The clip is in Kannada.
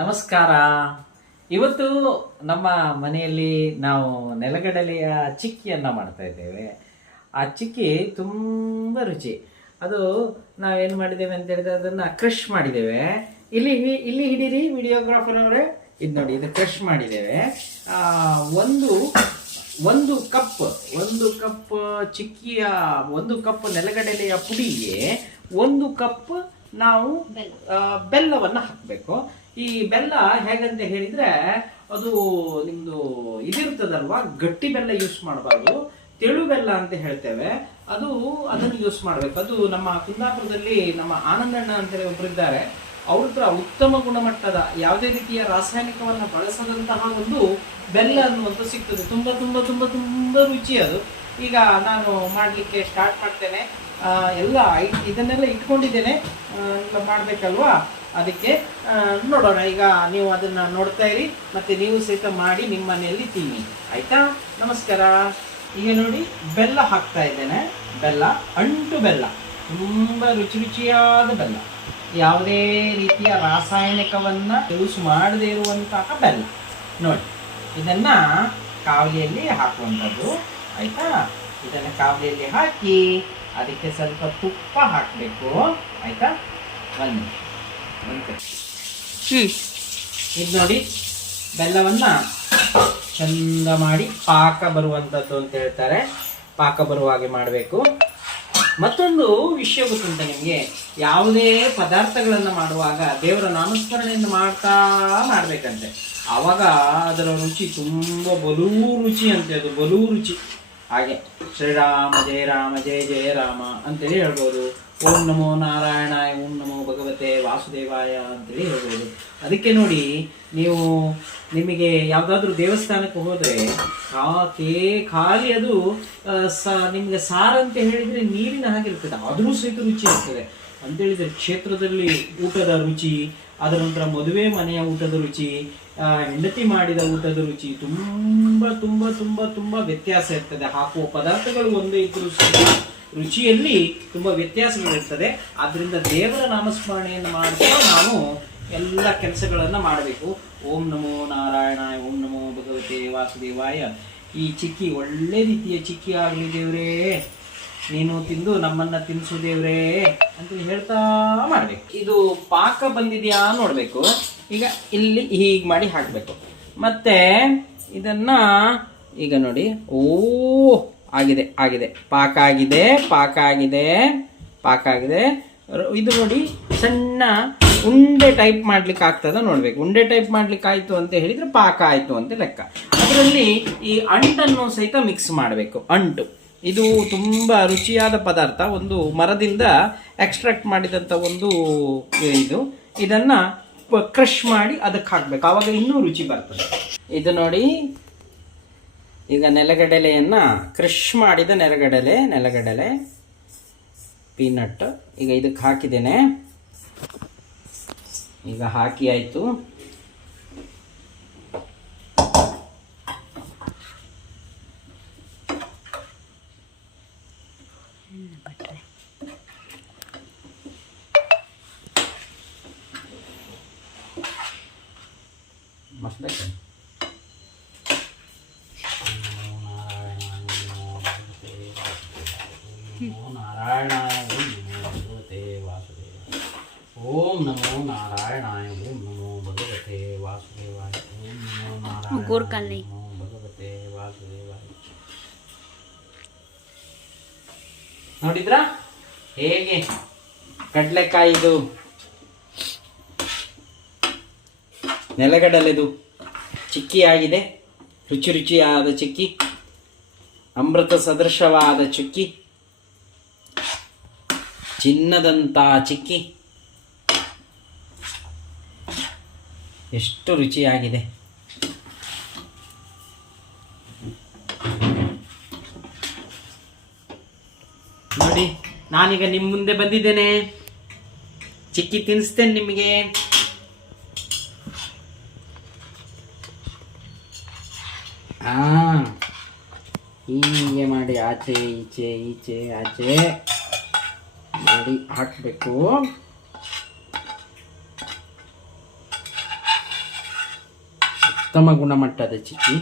ನಮಸ್ಕಾರ. ಇವತ್ತು ನಮ್ಮ ಮನೆಯಲ್ಲಿ ನಾವು ನೆಲಗಡಲೆಯ ಚಿಕ್ಕಿಯನ್ನು ಮಾಡ್ತಾ ಇದ್ದೇವೆ. ಆ ಚಿಕ್ಕಿ ತುಂಬ ರುಚಿ. ಅದು ನಾವೇನು ಮಾಡಿದ್ದೇವೆ ಅಂತ ಹೇಳಿದ್ರೆ ಅದನ್ನು ಕ್ರಷ್ ಮಾಡಿದ್ದೇವೆ. ಇಲ್ಲಿ ಇಲ್ಲಿ ಹಿಡೀರಿ ವಿಡಿಯೋಗ್ರಾಫರ್ ಅವರೇ, ಇದು ನೋಡಿ, ಇದು ಕ್ರಷ್ ಮಾಡಿದ್ದೇವೆ. ಒಂದು ಒಂದು ಕಪ್ ಚಿಕ್ಕಿಯ, ಒಂದು ಕಪ್ ನೆಲಗಡಲೆಯ ಪುಡಿಗೆ 1 ಕಪ್ ನಾವು ಬೆಲ್ಲವನ್ನು ಹಾಕಬೇಕು. ಈ ಬೆಲ್ಲ ಹೇಗಂತ ಹೇಳಿದ್ರೆ, ಅದು ನಿಮ್ದು ಇದಿರ್ತದಲ್ವಾ, ಗಟ್ಟಿ ಬೆಲ್ಲ ಯೂಸ್ ಮಾಡಬಾರ್ದು, ತೆಳು ಬೆಲ್ಲ ಅಂತ ಹೇಳ್ತೇವೆ, ಅದನ್ನು ಯೂಸ್ ಮಾಡಬೇಕು. ಅದು ನಮ್ಮ ಕುಂದಾಪುರದಲ್ಲಿ ನಮ್ಮ ಆನಂದಣ್ಣ ಅಂತೇಳಿ ಒಬ್ಬರಿದ್ದಾರೆ, ಅವ್ರ ಹತ್ರ ಉತ್ತಮ ಗುಣಮಟ್ಟದ ಯಾವುದೇ ರೀತಿಯ ರಾಸಾಯನಿಕವನ್ನು ಬಳಸದಂತಹ ಒಂದು ಬೆಲ್ಲ ಅನ್ನುವಂಥ ಸಿಗ್ತದೆ. ತುಂಬ ತುಂಬ ತುಂಬ ತುಂಬ ರುಚಿ ಅದು. ಈಗ ನಾನು ಮಾಡಲಿಕ್ಕೆ ಸ್ಟಾರ್ಟ್ ಮಾಡ್ತೇನೆ. ಎಲ್ಲ ಇದನ್ನೆಲ್ಲ ಇಟ್ಕೊಂಡಿದ್ದೇನೆ, ಮಾಡಬೇಕಲ್ವಾ, ಅದಕ್ಕೆ ನೋಡೋಣ. ಈಗ ನೀವು ಅದನ್ನು ನೋಡ್ತಾ ಇರಿ, ಮತ್ತು ನೀವು ಸಹಿತ ಮಾಡಿ ನಿಮ್ಮ ಮನೆಯಲ್ಲಿ ತಿನ್ನಿ, ಆಯಿತಾ? ನಮಸ್ಕಾರ. ಈಗ ನೋಡಿ, ಬೆಲ್ಲ ಹಾಕ್ತಾ ಇದ್ದೇನೆ. ಬೆಲ್ಲ, ಅಂಟು ಬೆಲ್ಲ, ತುಂಬ ರುಚಿ ರುಚಿಯಾದ ಬೆಲ್ಲ, ಯಾವುದೇ ರೀತಿಯ ರಾಸಾಯನಿಕವನ್ನು ಯೂಸ್ ಮಾಡದೇ ಇರುವಂತಹ ಬೆಲ್ಲ. ನೋಡಿ, ಇದನ್ನು ಕಾವಲಿಯಲ್ಲಿ ಹಾಕುವಂಥದ್ದು, ಆಯಿತಾ? ಇದನ್ನು ಕಾವಲಿಯಲ್ಲಿ ಹಾಕಿ ಅದಕ್ಕೆ ಸ್ವಲ್ಪ ತುಪ್ಪ ಹಾಕಬೇಕು, ಆಯಿತಾ? ಬನ್ನಿ. ಇದು ನೋಡಿ, ಬೆಲ್ಲವನ್ನು ಚಂದ ಮಾಡಿ ಪಾಕ ಬರುವಂಥದ್ದು ಅಂತ ಹೇಳ್ತಾರೆ, ಪಾಕ ಬರುವ ಹಾಗೆ ಮಾಡಬೇಕು. ಮತ್ತೊಂದು ವಿಷಯ ಗೊತ್ತುಂಟ ನಿಮಗೆ, ಯಾವುದೇ ಪದಾರ್ಥಗಳನ್ನು ಮಾಡುವಾಗ ದೇವರ ನಾಮಸ್ಮರಣೆಯನ್ನು ಮಾಡ್ತಾ ಮಾಡಬೇಕಂತೆ. ಆವಾಗ ಅದರ ರುಚಿ ತುಂಬ ಬಲೂ ರುಚಿ ಅಂತೆ, ಅದು ಬಲೂ ರುಚಿ. ಹಾಗೆ ಶ್ರೀರಾಮ ಜಯ ರಾಮ ಜಯ ಜಯ ರಾಮ ಅಂತೇಳಿ ಹೇಳ್ಬೋದು. ಓಂ ನಮೋ ನಾರಾಯಣಾಯ, ಓಂ ನಮೋ ಭಗವತೆ ವಾಸುದೇವಾಯ ಅಂತೇಳಿ ಹೇಳ್ಬೋದು. ಅದಕ್ಕೆ ನೋಡಿ, ನಿಮಗೆ ಯಾವುದಾದ್ರೂ ದೇವಸ್ಥಾನಕ್ಕೆ ಹೋದರೆ ಖಾಲಿ ಅದು ನಿಮಗೆ ಸಾರು ಅಂತ ಹೇಳಿದರೆ ನೀರಿನ ಹಾಗಿರ್ತದೆ, ಆದರೂ ಸಹಿತ ರುಚಿ ಇರ್ತದೆ ಅಂತೇಳಿದರೆ, ಕ್ಷೇತ್ರದಲ್ಲಿ ಊಟದ ರುಚಿ, ಅದರ ನಂತರ ಮದುವೆ ಮನೆಯ ಊಟದ ರುಚಿ, ಹೆಂಡತಿ ಮಾಡಿದ ಊಟದ ರುಚಿ ತುಂಬ ತುಂಬ ತುಂಬ ತುಂಬ ವ್ಯತ್ಯಾಸ ಇರ್ತದೆ. ಹಾಕುವ ಪದಾರ್ಥಗಳು ಒಂದೇ ಇದ್ದರೂ ಸಹ ರುಚಿಯಲ್ಲಿ ತುಂಬ ವ್ಯತ್ಯಾಸಗಳಿರ್ತದೆ. ಆದ್ದರಿಂದ ದೇವರ ನಾಮಸ್ಮರಣೆಯನ್ನು ಮಾಡ್ತಾ ನಾವು ಎಲ್ಲ ಕೆಲಸಗಳನ್ನು ಮಾಡಬೇಕು. ಓಂ ನಮೋ ನಾರಾಯಣಾಯ, ಓಂ ನಮೋ ಭಗವತೆ ವಾಸುದೇವಾಯ. ಈ ಚಿಕ್ಕಿ ಒಳ್ಳೆ ರೀತಿಯ ಚಿಕ್ಕಿ ಆಗಲಿ ದೇವರೇ, ನೀನು ತಿಂದು ನಮ್ಮನ್ನು ತಿನ್ನಿಸು ದೇವರೇ ಅಂತ ಹೇಳ್ತಾ ಮಾಡಬೇಕು. ಇದು ಪಾಕ ಬಂದಿದೆಯಾ ನೋಡಬೇಕು. ಈಗ ಇಲ್ಲಿ ಹೀಗೆ ಮಾಡಿ ಹಾಕಬೇಕು. ಮತ್ತೆ ಇದನ್ನು ಈಗ ನೋಡಿ, ಆಗಿದೆ ಆಗಿದೆ, ಪಾಕ ಆಗಿದೆ, ಪಾಕ ಆಗಿದೆ, ಪಾಕ ಆಗಿದೆ. ಇದು ನೋಡಿ, ಸಣ್ಣ ಉಂಡೆ ಟೈಪ್ ಮಾಡ್ಲಿಕ್ಕೆ ಆಗ್ತದ ನೋಡ್ಬೇಕು. ಉಂಡೆ ಟೈಪ್ ಮಾಡ್ಲಿಕ್ಕೆ ಆಯ್ತು ಅಂತ ಹೇಳಿದ್ರೆ ಪಾಕ ಆಯ್ತು ಅಂತ ಲೆಕ್ಕ. ಅದರಲ್ಲಿ ಈ ಅಂಟನ್ನು ಸಹಿತ ಮಿಕ್ಸ್ ಮಾಡಬೇಕು. ಅಂಟು ಇದು ತುಂಬ ರುಚಿಯಾದ ಪದಾರ್ಥ, ಒಂದು ಮರದಿಂದ ಎಕ್ಸ್ಟ್ರಾಕ್ಟ್ ಮಾಡಿದಂಥ ಒಂದು ಇದನ್ನು ಕ್ರಷ್ ಮಾಡಿ ಅದಕ್ಕೆ ಹಾಕಬೇಕು, ಆವಾಗ ಇನ್ನೂ ರುಚಿ ಬರ್ತದೆ. ಇದು ನೋಡಿ, ಈಗ ನೆಲಗಡಲೆಯನ್ನು ಕ್ರಷ್ ಮಾಡಿದ ನೆಲಗಡಲೆ ಪೀನಟ್ ಈಗ ಇದಕ್ಕೆ ಹಾಕಿದ್ದೇನೆ. ಈಗ ಹಾಕಿ ಆಯಿತು. ಮಸ್ತ್ ನಾರಾಯಣಾಯ, ಓಂ ನಮೋ ನಾರಾಯಣಾಯ, ಓಂ ನಮೋ ಭಗವತೆ ವಾಸುದೇವಾಯ, ಓಂ ನಮೋ ನಾರಾಯಣಾಯ, ಓಂ ಭಗವತೆ ವಾಸುದೇವಾಯ. ನೋಡಿದ್ರಾ ಹೇಗೆ ಕಡಲೆಕಾಯಿದು ನೆಲಗಡಲೆದು ಚಿಕ್ಕಿ ಆಗಿದೆ. ರುಚಿ ರುಚಿಯಾದ ಚಿಕ್ಕಿ, ಅಮೃತ ಸದೃಶವಾದ ಚಿಕ್ಕಿ, ಚಿನ್ನದಂಥ ಚಿಕ್ಕಿ, ಎಷ್ಟು ರುಚಿಯಾಗಿದೆ. ನೋಡಿ, ನಾನೀಗ ನಿಮ್ಮ ಮುಂದೆ ಬಂದಿದ್ದೇನೆ, ಚಿಕ್ಕಿ ತಿನ್ನಿಸ್ತೇನೆ ನಿಮಗೆ. ಹೀಗೆ ಮಾಡಿ ಆಚೆ ಈಚೆ ಈಚೆ ಆಚೆ ಮಾಡಿ ಹಾಕಬೇಕು. ಉತ್ತಮ ಗುಣಮಟ್ಟದ ಚಿಕ್ಕಿ.